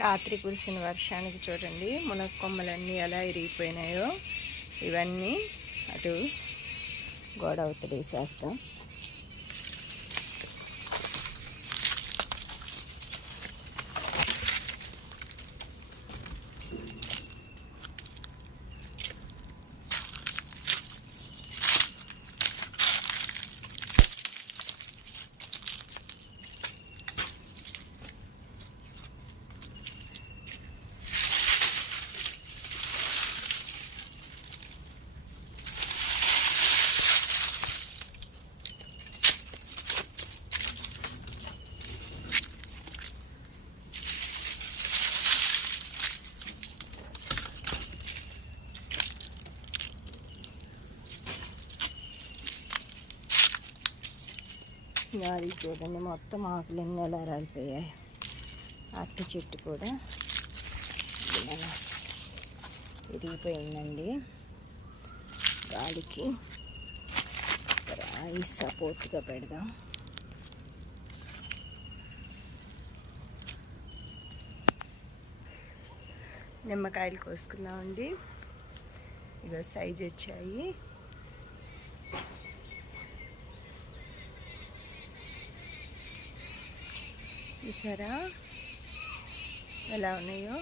రాత్రి కురిసిన వర్షానికి చూడండి మునగ కొమ్మలన్నీ ఎలా ఇరిగిపోయినాయో. ఇవన్నీ అటు గోడ అవతల వేసేస్తాం. గాలి చూడండి మొత్తం ఆకులన్నీ ఎలా రాలిపోయాయి. అట్టి చెట్టు కూడా ఇలా విరిగిపోయిందండి. గాలికి రాయి సపోర్ట్గా పెడదాం. నిమ్మకాయలు కోసుకుందామండి. ఇదో సైజు వచ్చాయి. చూసారా ఎలా ఉన్నాయో.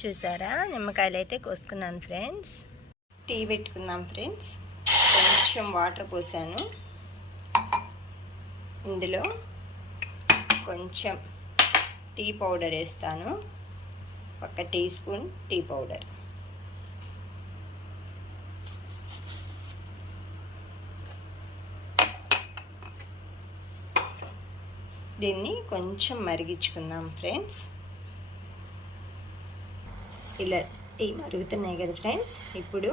చూసారా నిమ్మకాయలు అయితే కోసుకున్నాను ఫ్రెండ్స్. టీ పెట్టుకుందాం ఫ్రెండ్స్. కొంచెం వాటర్ పోసాను. ఇందులో కొంచెం టీ పౌడర్ వేస్తాను. 1 టీ స్పూన్ టీ పౌడర్. దీన్ని కొంచెం మరిగించుకుందాం ఫ్రెండ్స్. ఇలా టీ మరుగుతున్నాయి కదా ఫ్రెండ్స్. ఇప్పుడు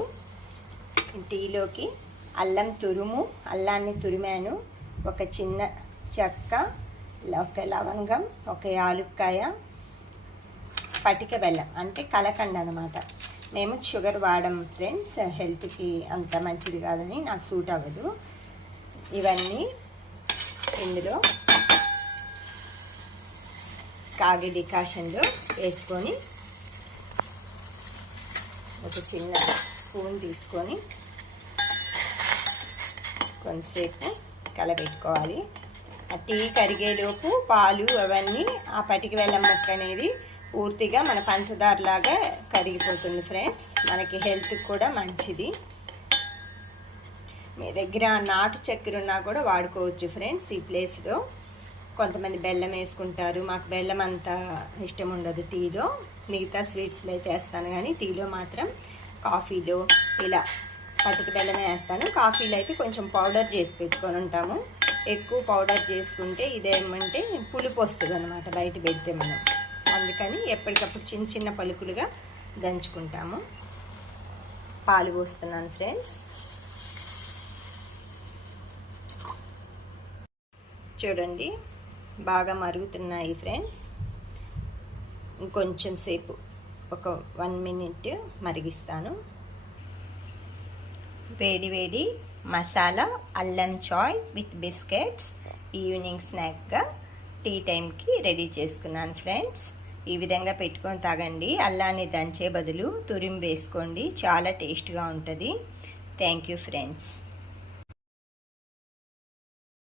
టీలోకి అల్లాన్ని తురిమాను, ఒక చిన్న చెక్క, ఒక లవంగం, ఒక యాలుక్కాయ, పటిక బెల్లం అంటే కలకండ అనమాట. మేము షుగర్ వాడం ఫ్రెండ్స్, హెల్త్కి అంత మంచిది కాదని, నాకు సూట్ అవ్వదు. ఇవన్నీ ఇందులో కాగే డికాషన్లో వేసుకొని ఒక చిన్న స్పూన్ తీసుకొని కొంతసేపు కలబెట్టుకోవాలి. ఆ టీ కరిగేలోపు పాలు అవన్నీ ఆ పటిక బెల్లం ముక్క అనేది పూర్తిగా మన పంచదారలాగా కరిగిపోతుంది ఫ్రెండ్స్. మనకి హెల్త్కి కూడా మంచిది. మీ దగ్గర నాటు చక్కెర ఉన్నా కూడా వాడుకోవచ్చు ఫ్రెండ్స్ ఈ ప్లేస్లో. కొంతమంది బెల్లం వేసుకుంటారు. మాకు బెల్లం అంత ఇష్టం ఉండదు టీలో. మిగతా స్వీట్స్లో అయితే వేస్తాను, కానీ టీలో మాత్రం కాఫీలో ఇలా పటిక బెల్లమే వేస్తాను. కాఫీలో అయితే కొంచెం పౌడర్ చేసి పెట్టుకొని ఉంటాము. ఎక్కువ పౌడర్ చేసుకుంటే ఇదేమంటే పులుపు వస్తుంది అనమాట బయట పెడితే మనం. అందుకని ఎప్పటికప్పుడు చిన్న చిన్న పలుకులుగా దంచుకుంటాము. పాలు పోస్తున్నాను ఫ్రెండ్స్. చూడండి బాగా మరుగుతున్నాయి ఫ్రెండ్స్. ఇంకొంచెం సేపు ఒక 1 మినిట్ మరిగిస్తాను. వేడి వేడి మసాలా అల్లం చాయ్ విత్ బిస్కెట్స్ ఈవినింగ్ స్నాక్గా టీ టైంకి రెడీ చేసుకున్నాను ఫ్రెండ్స్. ఈ విధంగా పెట్టుకొని తాగండి. అల్లాన్ని దంచే బదులు తురిమి వేసుకోండి, చాలా టేస్ట్గా ఉంటుంది. Thank you friends.